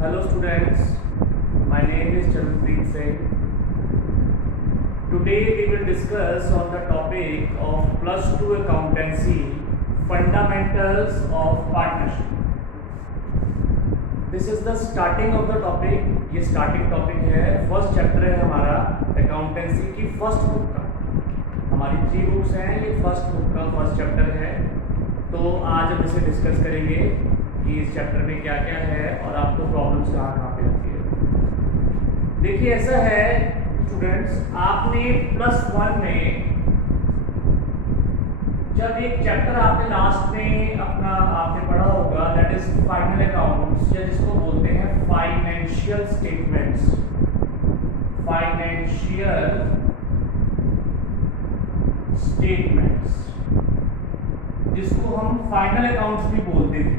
Hello students, my name is Chandrapreet Singh. Today we will discuss on the topic of plus 2 accountancy fundamentals of partnership. This is the starting of the topic. ये starting topic है, first chapter है हमारा accountancy की first book का. हमारी 3 books हैं, ये first book का फर्स्ट चैप्टर है. तो आज हम इसे डिस्कस करेंगे कि इस चैप्टर में क्या क्या है और आपको प्रॉब्लम्स कहाँ कहाँ पे आती है. देखिए ऐसा है स्टूडेंट्स, आपने +1 में जब एक चैप्टर आपने लास्ट में अपना आपने पढ़ा होगा, दैट इज फाइनल अकाउंट्स, या जिसको बोलते हैं फाइनेंशियल स्टेटमेंट्स. फाइनेंशियल स्टेटमेंट्स जिसको हम फाइनल अकाउंट्स भी बोलते थे.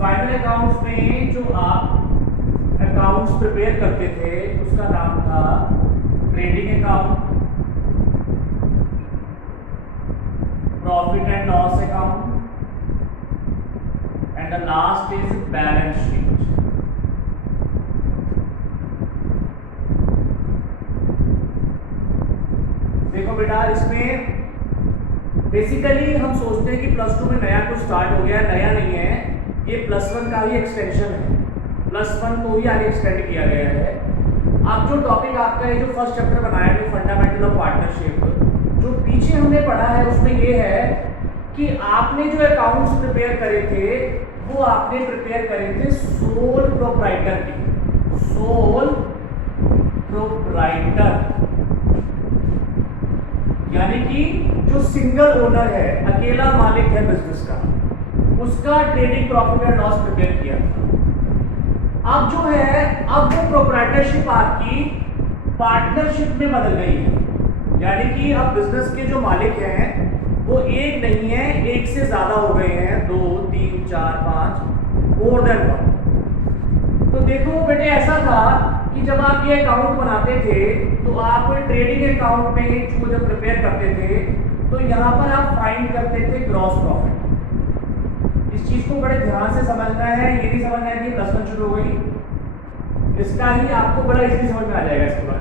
फाइनल अकाउंट्स में जो आप अकाउंट्स प्रिपेयर करते थे उसका नाम था trading account, profit and loss account, and the last is balance sheet. देखो बेटा, इसमें बेसिकली हम सोचते हैं कि +2 में नया कुछ स्टार्ट हो गया. नया नहीं है, ये +1 का ही एक्सटेंशन है. +1 को ही आगे एक्सटेंड किया गया है. अब जो टॉपिक आपका है, जो फर्स्ट चैप्टर बनाया है फंडामेंटल ऑफ पार्टनरशिप, जो पीछे हमने पढ़ा है उसमें ये है कि आपने जो अकाउंट्स प्रिपेयर करे थे वो आपने प्रिपेयर करे थे सोल प्रोप्राइटर की. सोल प्रोप्राइटर यानी कि जो सिंगल ओनर है, अकेला मालिक है बिजनेस का, उसका trading profit and loss prepare किया था. अब जो है, अब वो प्रोप्राइटरशिप आपकी पार्टनरशिप में बदल गई है. यानी कि अब बिजनेस के जो मालिक हैं वो एक नहीं है, एक से ज्यादा हो गए हैं. 2 3 4 5, मोर देन 1. तो देखो बेटे, ऐसा था कि जब आप ये अकाउंट बनाते थे तो आप ट्रेडिंग अकाउंट में इसको जब प्रिपेयर करते थे तो यहाँ पर आप फाइंड करते थे ग्रॉस प्रॉफिट. इस चीज को बड़े ध्यान से समझना है. ये नहीं समझना है कि +1 शुरू हो गई, इसका ही आपको बड़ा इजीली समझ में आ जाएगा. इसके बाद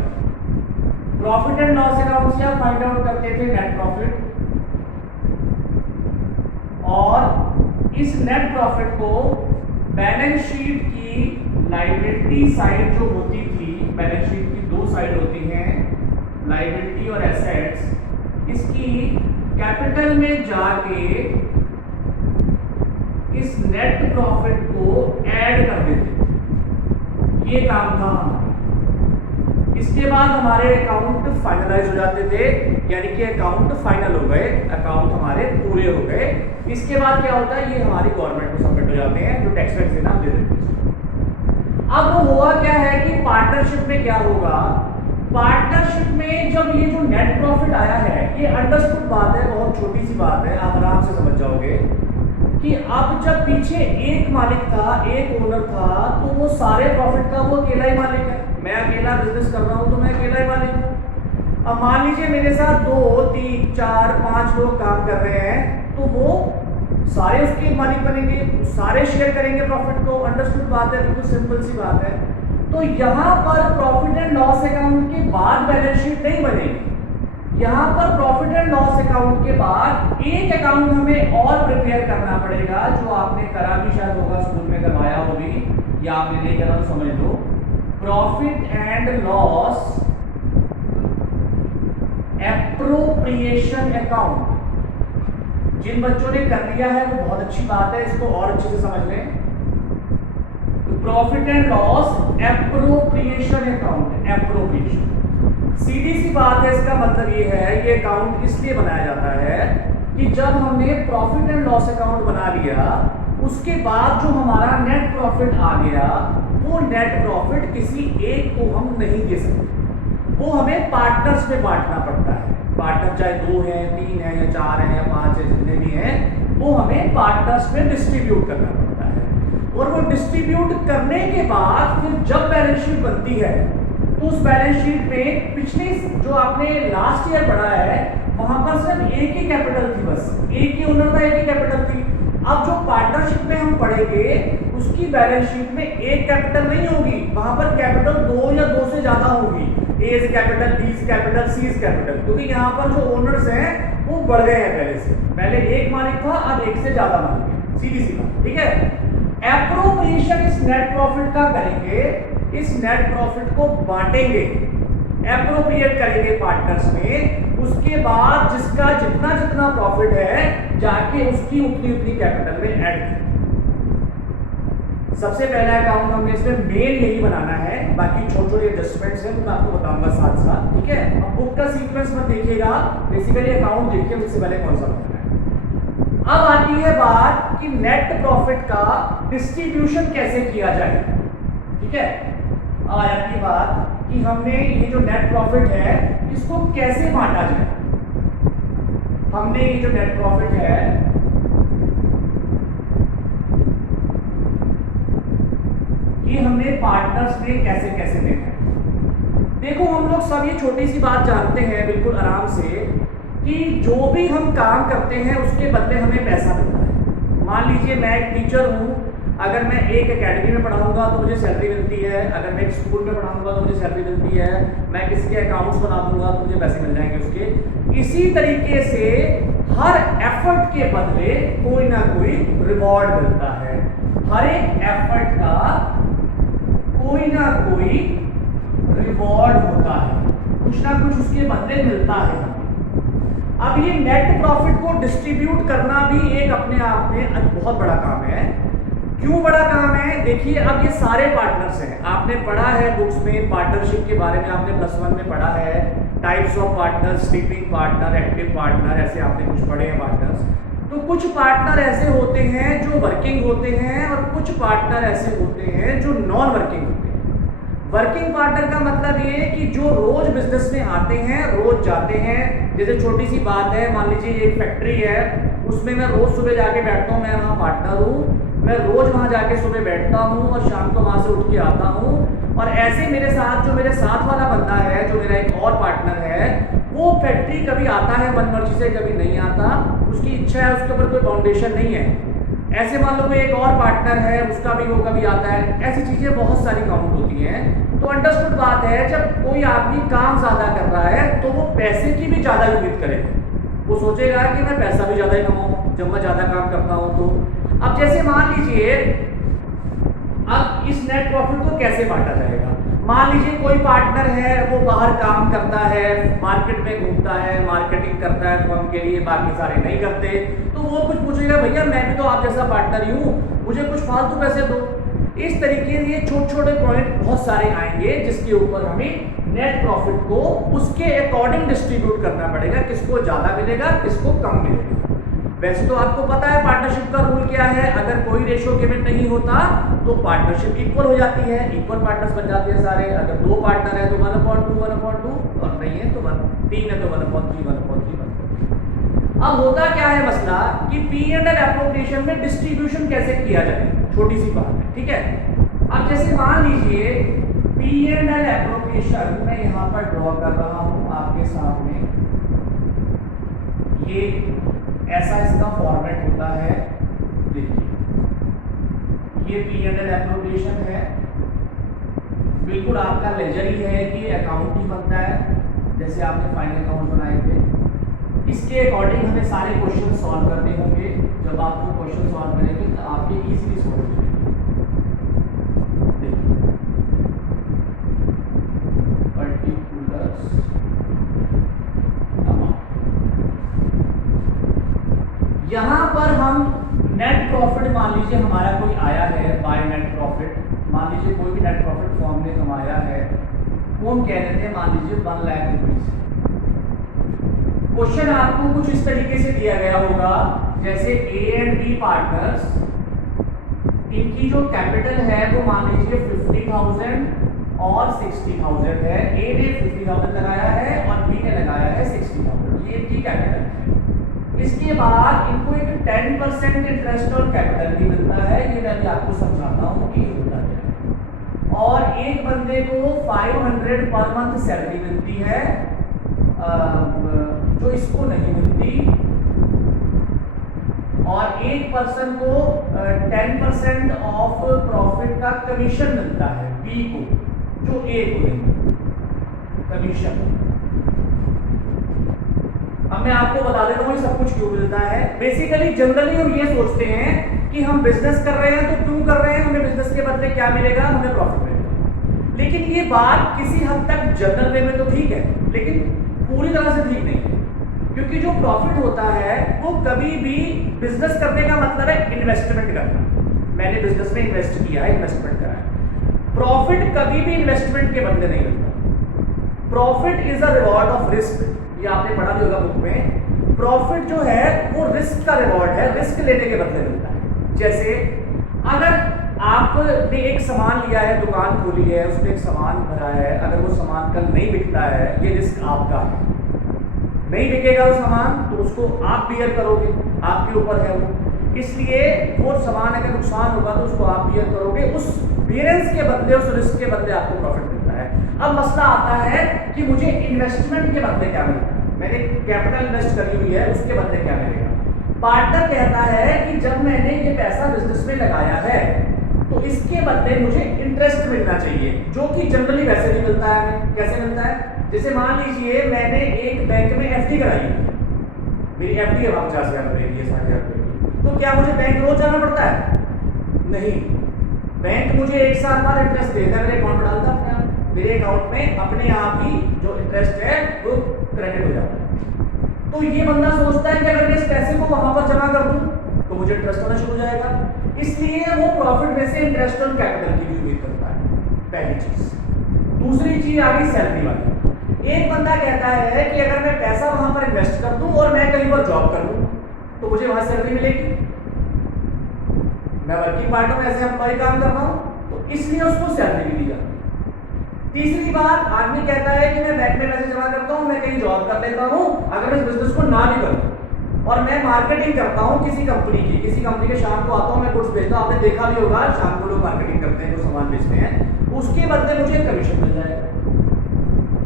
प्रॉफिट एंड लॉस अकाउंट से आप फाइंड आउट करते थे नेट प्रॉफिट, और इस नेट प्रॉफिट को बैलेंस शीट की लायबिलिटी साइड जो होती थी, बैलेंस शीट की 2 साइड होती हैं, लायबिलिटी और एसेट्स, इसकी कैपिटल में जाके इस नेट प्रॉफिट को ऐड कर देते. ये काम था हमारा. इसके बाद हमारे अकाउंट फाइनलाइज हो जाते थे, यानी कि अकाउंट फाइनल हो गए, अकाउंट हमारे पूरे हो गए. इसके बाद क्या होता है, ये हमारी गवर्नमेंट को सबमिट हो जाते हैं, जो टैक्स वैक्स देना दे देते हैं. अब वो हुआ क्या है कि पार्टनरशिप में क्या होगा, पार्टनरशिप में जब ये जो नेट प्रॉफिट आया है, ये अंडरस्टूड बात है, बहुत छोटी सी बात है, आप आराम से समझ जाओगे कि अब जब पीछे एक मालिक था, एक ओनर था, तो वो सारे प्रॉफिट का वो अकेला ही मालिक है. मैं अकेला बिजनेस कर रहा हूं तो मैं अकेला ही मालिक हूं. अब मान लीजिए मेरे साथ 2 3 4 5 लोग काम कर रहे हैं, तो वो सारे उसके मालिक बनेंगे, सारे शेयर करेंगे प्रॉफिट को. अंडरस्टूड बात है, बिल्कुल सिंपल सी बात है. तो यहाँ पर प्रॉफिट एंड लॉस अकाउंट के बाद बैलेंस शीट नहीं बनेगी. यहाँ पर प्रॉफिट एंड लॉस अकाउंट के बाद एक अकाउंट हमें और प्रिपेयर करना पड़ेगा, जो आपने करा भी शायद होगा, स्कूल में करवाया होगी, या आपने नहीं करा तो समझ लो. Profit and loss appropriation account. जिन बच्चों ने कर लिया है वो बहुत अच्छी बात है, इसको और अच्छे से समझ लें. Profit and loss appropriation account. Appropriation सीधी सी बात है, इसका मतलब ये है, ये अकाउंट इसलिए बनाया जाता है कि जब हमने प्रॉफिट एंड लॉस अकाउंट बना लिया, उसके बाद जो हमारा नेट प्रॉफिट आ गया, वो नेट प्रॉफिट किसी एक को हम नहीं दे सकते, वो हमें पार्टनर्स में बांटना पड़ता है. पार्टनर चाहे 2 हैं, 3 हैं, या 4 हैं, या 5 हैं, जितने भी हैं, वो हमें पार्टनर्स में डिस्ट्रीब्यूट करना पड़ता है. और वो डिस्ट्रीब्यूट करने के बाद फिर जब बैलेंस शीट बनती है तो उस बैलेंस शीट में पिछली जो आपने लास्ट ईयर पढ़ा है वहां पर सिर्फ एक ही कैपिटल थी, बस एक ही ओनर था, एक ही कैपिटल थी। अब जो पार्टनरशिप में हम पढ़ेंगे उसकी बैलेंस शीट में एक कैपिटल नहीं होगी, वहां पर कैपिटल दो या दो से ज्यादा होगी, A is capital, B is capital, C is capital, क्योंकि यहाँ पर जो ओनर्स हैं वो बढ़ गए हैं पहले से। पहले एक मालिक था, अब एक से ज्यादा मालिक है, सीधी सी बात, ठीक है। एप्रोप्रिएशन इस नेट प्रॉफिट का करेंगे, इस नेट प्रॉफिट को बांटेंगे, एप्रोप्रिएट करेंगे पार्टनर्स में। उसके बाद जिसका जितना जितना प्रॉफिट है जाके उसकी उतनी उतनी कैपिटल में ऐड करें। सबसे पहला अकाउंट हमने इसमें मेन यही बनाना है, बाकी छोटे छोटे एडजस्टमेंट्स हैं तो मैं आपको बताऊंगा साथ साथ, ठीक है। अब बुक का सीक्वेंस मत देखिएगा, बेसिकली अकाउंट देखिए उससे पहले कौन सा बनाना है। अब आती है बात कि नेट प्रॉफिट का डिस्ट्रीब्यूशन कैसे किया जाए, ठीक है। अब आती है बात कि हमने ये जो नेट प्रॉफिट है इसको कैसे बांटा जाए। हमने ये जो नेट प्रॉफिट है ये हमने पार्टनर्स में कैसे कैसे देना है। देखो हम लोग सब ये छोटी सी बात जानते हैं बिल्कुल आराम से कि जो भी हम काम करते हैं उसके बदले हमें पैसा मिलता है। मान लीजिए मैं एक टीचर हूँ, अगर मैं एक एकेडमी में पढ़ाऊंगा तो मुझे सैलरी मिलती है, अगर मैं एक स्कूल में पढ़ाऊंगा तो मुझे सैलरी मिलती है, मैं किसी के अकाउंट्स बना दूंगा तो मुझे पैसे मिल जाएंगे उसके। इसी तरीके से हर एफर्ट के बदले कोई ना कोई रिवॉर्ड मिलता है, हर एक एफर्ट का कोई ना कोई रिवॉर्ड होता है, कुछ ना कुछ उसके बदले मिलता है। अब ये नेट प्रॉफिट को डिस्ट्रीब्यूट करना भी एक अपने आप में बहुत बड़ा काम है। क्यों बड़ा काम है? देखिए अब ये सारे पार्टनर्स हैं, आपने पढ़ा है बुक्स में पार्टनरशिप के बारे में, आपने +1 में पढ़ा है types of partner, sleeping partner, active partner, ऐसे आपने कुछ पढ़े हैं पार्टनर्स। तो कुछ पार्टनर ऐसे होते हैं जो वर्किंग होते हैं और कुछ पार्टनर ऐसे होते हैं जो नॉन वर्किंग होते हैं। वर्किंग पार्टनर का मतलब ये कि जो रोज बिजनेस में आते हैं, रोज जाते हैं। जैसे छोटी सी बात है, मान लीजिए एक फैक्ट्री है, उसमें मैं रोज सुबह जाके बैठता हूँ, मैं वहाँ पार्टनर हूँ, मैं रोज वहां जाके सुबह बैठता हूँ और शाम को वहां से उठ के आता हूँ। और ऐसे मेरे साथ जो मेरे साथ वाला बंदा है, जो मेरा एक और पार्टनर है, वो फैक्ट्री कभी आता है मन मर्जी से, कभी नहीं आता, उसकी इच्छा है, उसके ऊपर कोई फाउंडेशन नहीं है। ऐसे मान लो कोई एक और पार्टनर है, उसका भी वो कभी आता है। ऐसी चीजें बहुत सारी काउंट होती हैं। तो अंडरस्टूड बात है, जब कोई आदमी काम ज्यादा कर रहा है तो वो पैसे की भी ज्यादा उम्मीद करेगा, वो सोचेगा कि मैं पैसा भी ज्यादा ही कमाऊं जब मैं ज्यादा काम करता हूं। तो अब जैसे मान लीजिए, अब इस नेट प्रॉफिट को कैसे बांटा जाएगा। मान लीजिए कोई पार्टनर है, वो बाहर काम करता है, मार्केट में घूमता है, मार्केटिंग करता है फर्म के लिए, बाकी सारे नहीं करते। तो वो कुछ पूछेगा, भैया मैं भी तो आप जैसा पार्टनर ही हूँ, मुझे कुछ फालतू पैसे दो। इस तरीके से ये छोटे छोटे पॉइंट बहुत सारे आएंगे जिसके ऊपर हमें नेट प्रॉफिट को उसके अकॉर्डिंग डिस्ट्रीब्यूट करना पड़ेगा, किसको ज्यादा मिलेगा, किसको कम मिलेगा। वैसे तो आपको पता है पार्टनरशिप का रूल क्या है, अगर कोई रेशियो गिवन नहीं होता तो पार्टनरशिप इक्वल हो जाती है, इक्वल पार्टनर्स बन जाते हैं सारे। अगर 2 पार्टनर है तो 1/2, 1/2, और नहीं है तो 3 है तो 1/3, 1/3। अब होता क्या है मसला कि P&L एप्रोप्रिएशन में डिस्ट्रीब्यूशन कैसे किया जाए, छोटी सी बात है, ठीक है। अब जैसे मान लीजिए P&L एप्रोप्रिएशन मैं यहाँ पर ड्रॉ कर रहा हूँ आपके सामने, ये ऐसा इसका फॉर्मेट होता है। देखिए ये P&L एप्रोप्रिएशन है, बिल्कुल आपका लेजर ही है कि अकाउंट ही बनता है जैसे आपने फाइनल अकाउंट बनाए थे। इसके अकॉर्डिंग हमें सारे क्वेश्चन सॉल्व करने होंगे। जब आप वो क्वेश्चन सॉल्व करेंगे तो आपके इजीली सॉल्व हो जाएंगे। पर्टिकुलर्स यहाँ पर हम नेट प्रॉफिट, मान लीजिए हमारा कोई आया है बाय नेट प्रॉफिट, मान लीजिए कोई भी नेट प्रॉफिट फॉर्म ने कमाया है, वो हम कह देते हैं मान लीजिए 1 लाख रुपीज। क्वेश्चन आपको कुछ इस तरीके से दिया गया होगा, जैसे ए एंड बी पार्टनर्स, इनकी जो कैपिटल है वो मान लीजिए 50,000 और 60,000 है। ए ने 50,000 लगाया है और बी ने लगाया है 60,000, ये इनकी कैपिटल है। इसके बाद इनको एक 10% इंटरेस्ट और कैपिटल भी मिलता है, ये मैं भी आपको समझाता हूँ कि होता क्या है। और एक बंदे को 500 पर मंथ सैलरी मिलती है, जो इसको नहीं मिलती, और एक पर्सन को 10% ऑफ प्रॉफिट का कमीशन मिलता है बी को, जो ए को नहीं, कमीशन। अब मैं आपको बता देता हूँ ये सब कुछ क्यों मिलता है। बेसिकली जनरली हम ये सोचते हैं कि हम बिजनेस कर रहे हैं तो क्यों कर रहे हैं, हमें बिजनेस के बदले क्या मिलेगा, हमें प्रॉफिट मिलेगा। लेकिन ये बात किसी हद तक जनरल वे में तो ठीक है, लेकिन पूरी तरह से ठीक नहीं है, क्योंकि जो प्रॉफिट होता है वो कभी भी, बिजनेस करने का मतलब है इन्वेस्टमेंट करना, मैंने बिजनेस में इन्वेस्ट किया है, इन्वेस्टमेंट करा है। प्रॉफिट कभी भी इन्वेस्टमेंट के बदले नहीं मिलता। Profit is a reward of risk, ये आपने पढ़ा भी होगा बुक में। प्रॉफिट जो है वो रिस्क का रिवॉर्ड है, रिस्क लेने के बदले मिलता है। जैसे अगर आपने एक सामान लिया है, दुकान खोली है, उसमें एक सामान भरा है, अगर वो सामान कल नहीं बिकता है, ये रिस्क आपका है, नहीं बिकेगा वो सामान तो उसको आप बियर करोगे, आपके ऊपर है वो, इसलिए वो सामान अगर नुकसान होगा तो उसको आप बियर करोगे, उस बियरेंस के बदले, उस रिस्क के बदले आपको प्रॉफिट मिलता है। अब मसला आता है कि मुझे इन्वेस्टमेंट के बदले क्या मिलता है, मैंने कैपिटल इन्वेस्ट करी हुई है, उसके बदले क्या मिलेगा। पार्टनर कहता है कि जब मैंने ये पैसा बिजनेस में लगाया है तो इसके बदले मुझे इंटरेस्ट मिलना चाहिए, जो कि जनरली वैसे नहीं मिलता है। कैसे मिलता है, जैसे मान लीजिए मैंने एक बैंक में एफडी कराई है, मेरी एफडी है 50,000 रुपए की, 60,000 रुपए की, तो क्या मुझे बैंक रोज जाना पड़ता है? नहीं, बैंक मुझे एक साल बाद इंटरेस्ट देता है, मेरे अकाउंट में डालता है, अपने आप मेरे अकाउंट में अपने आप ही जो इंटरेस्ट है वो क्रेडिट हो जाता है। तो ये बंदा सोचता है कि अगर मैं इस पैसे को वहां पर जमा कर दूं तो मुझे इंटरेस्ट होना शुरू हो जाएगा, इसलिए वो प्रॉफिट में से इंटरेस्ट ऑन कैपिटल की भी उम्मीद करता है, पहली चीज। दूसरी चीज आ गई सैलरी वाली। एक बंदा कहता है कि अगर मैं पैसा वहां पर इन्वेस्ट कर दूं और मैं कहीं पर जॉब कर लूं तो मुझे वहां सैलरी मिलेगी, मैं वर्किंग पार्ट में ऐसे एम्प्लॉय काम कर रहा हूं, तो इसलिए उसको सैलरी भी दी जाती है। तीसरी बात, आदमी कहता है कि मैं बैंक में पैसे जमा करता हूं, मैं कहीं जॉब कर लेता हूं, अगर मैं इस बिजनेस को ना भी करूं और मैं मार्केटिंग करता हूं किसी कंपनी के शाम को आता हूं, मैं गुड्स बेचता हूं, आपने देखा भी होगा शाम को लोग मार्केटिंग करते हैं, जो सामान बेचते हैं, उसके बदले मुझे कमीशन मिल जाएगा।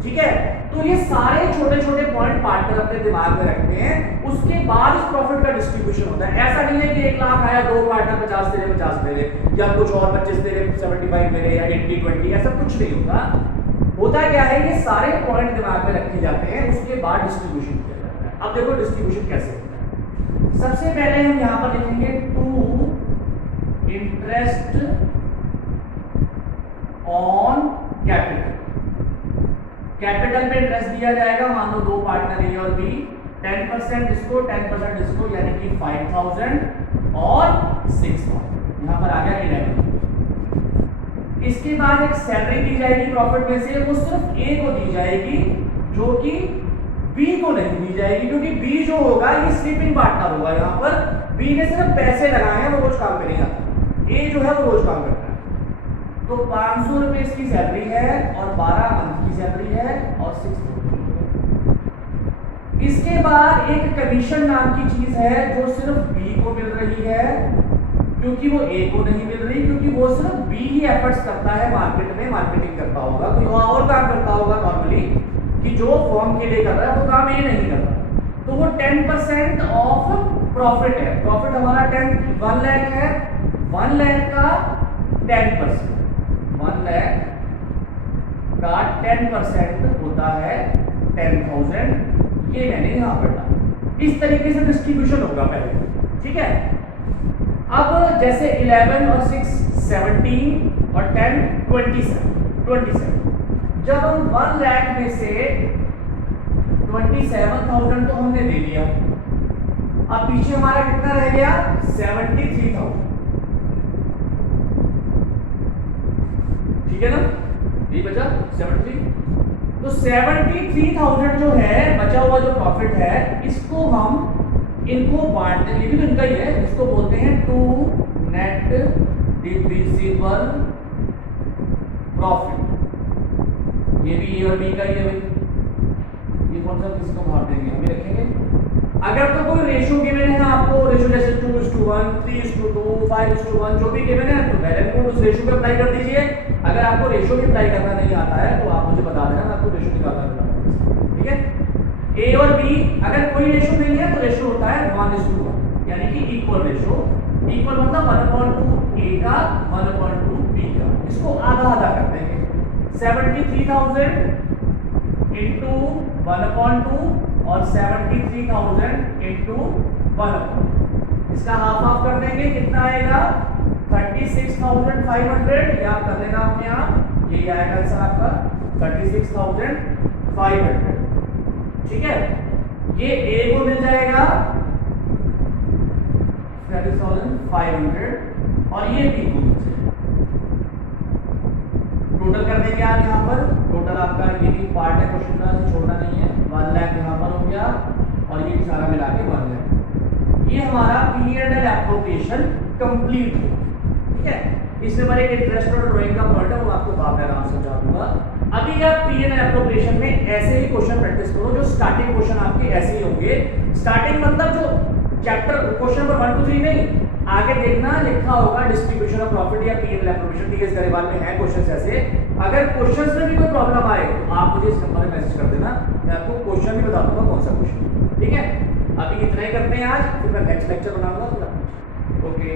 ठीक है, तो ये सारे छोटे छोटे पॉइंट पार्टनर अपने दिमाग में रखते हैं, उसके बाद इस प्रॉफिट का डिस्ट्रीब्यूशन होता है। ऐसा नहीं है कि 1 लाख आया, 2 पार्टनर 50 दे रहे, 50 दे रहे, या कुछ और 25 दे रहे, 75 दे रहे, या 80-20, ऐसा कुछ नहीं होता। होता क्या है, ये सारे पॉइंट दिमाग में रखे जाते हैं, उसके बाद डिस्ट्रीब्यूशन किया जाता है। अब देखो डिस्ट्रीब्यूशन कैसे होता है। सबसे पहले हम यहां पर लिखेंगे to interest on capital. Capital पे इंटरेस्ट दिया जाएगा, मान लो 2 पार्टनर ए और बी, 10% इसको 10% इसको, यानी कि 5,000 और 6,000, यहां पर आ गया 11। इसके बाद एक सैलरी दी जाएगी प्रॉफिट में से, वो सिर्फ ए को दी जाएगी, जो कि बी को नहीं दी जाएगी, क्योंकि बी जो होगा ये स्लीपिंग पार्टनर होगा, यहाँ पर बी ने सिर्फ पैसे लगाए हैं, वो रोज काम पे नहीं आता, ए जो है वो रोज काम करता है। तो 500 रुपए इसकी सैलरी है और 12 मंथ की सैलरी है और 6,000। इसके बाद एक कमीशन नाम की चीज है जो सिर्फ बी को मिल रही है, क्योंकि वो ए को नहीं मिल रही, क्योंकि वो सिर्फ बी ही एफर्ट्स करता है मार्केट में, मार्केटिंग करता होगा, कोई और काम करता होगा नॉर्मली, कि जो फॉर्म के लिए कर रहा है वो काम ए नहीं कर रहा। तो वो 10% ऑफ प्रॉफिट है। प्रॉफिट हमारा 1 लाख है, 1 लाख का 10%, 1 लाख का 10% होता है 10,000। ये मैंने यहाँ पर डाला। इस तरीके से डिस्ट्रीब्यूशन होगा पहले, ठीक है। अब जैसे 11 और 6 17 और 10 27। जब हम 1 लाख में से 27,000 तो हमने दे दिया, अब पीछे हमारा कितना रह गया, 73,000, ठीक है ना, ये बचा 73। तो 73,000 जो है बचा हुआ जो प्रॉफिट है, इसको हम इनको बांट दें, ये भी तो इनका ही है, इसको बोलते हैं टू नेट डिविजिबल प्रॉफिट। ये भी ए और बी का ही है भाई, ये कौन सा किसको बांट देंगे, हम भी रखेंगे। अगर तो कोई रेशियो गिवन है आपको, रेशियो जैसे 2:1, 3:2, 5:1, जो भी गिवन है तो वेल एंड गुड, उस रेशियो पे अप्लाई कर दीजिए। अगर आपको रेशियो भी अप्लाई करना नहीं आता है तो आप मुझे बता देना, मैं आपको रेशियो निकालना बताऊंगा, ठीक है। ए और बी अगर कोई रेशो नहीं है तो रेशो होता है 1:1, यानी कि इक्वल रेशो। इक्वल मतलब 1/2 ए का 1/2 बी का। इसको आधा आधा कर देंगे, 73,000 इंटू 1/2 और 73,000 इंटू 1/2। इसका हाफ हाफ कर देंगे, कितना आएगा 36,500, या आप कर लेना अपने आप, यही आएगा आंसर आपका 36,500। ठीक है, ये ए को मिल जाएगा 30,500 और ये बी को मिल जाएगा। टोटल कर देंगे आप यहाँ पर, टोटल आपका ये भी पार्ट है क्वेश्चन का, छोड़ना नहीं है। 1 लाख यहाँ पर हो गया और ये सारा मिला के 1 लाख। ये हमारा P&L एप्रोप्रिएशन कंप्लीट हो, ठीक है। इसमें हमारे एक इंटरेस्ट और ड्राइंग का पॉइंट है, वो आपको बाद में आराम समझा दूंगा। अभी आप P&L एप्रोप्रिएशन में ऐसे ही क्वेश्चन प्रैक्टिस करो, जो स्टार्टिंग क्वेश्चन आपके ऐसे ही होंगे। स्टार्टिंग मतलब जो चैप्टर क्वेश्चन नंबर 1 2 3 नहीं, आगे देखना लिखा होगा डिस्ट्रीब्यूशन ऑफ प्रॉफिट या P&L एप्रोप्रिएशन, ठीक है। इस गरीबान में है क्वेश्चंस ऐसे। अगर क्वेश्चंस में भी कोई प्रॉब्लम आए तो आप मुझे इस नंबर पे मैसेज कर देना, मैं आपको क्वेश्चन भी बता दूंगा कौन सा क्वेश्चन, ठीक है। अभी इतना ही करते हैं आज, फिर मैं नेक्स्ट लेक्चर बनाऊंगा। ओके।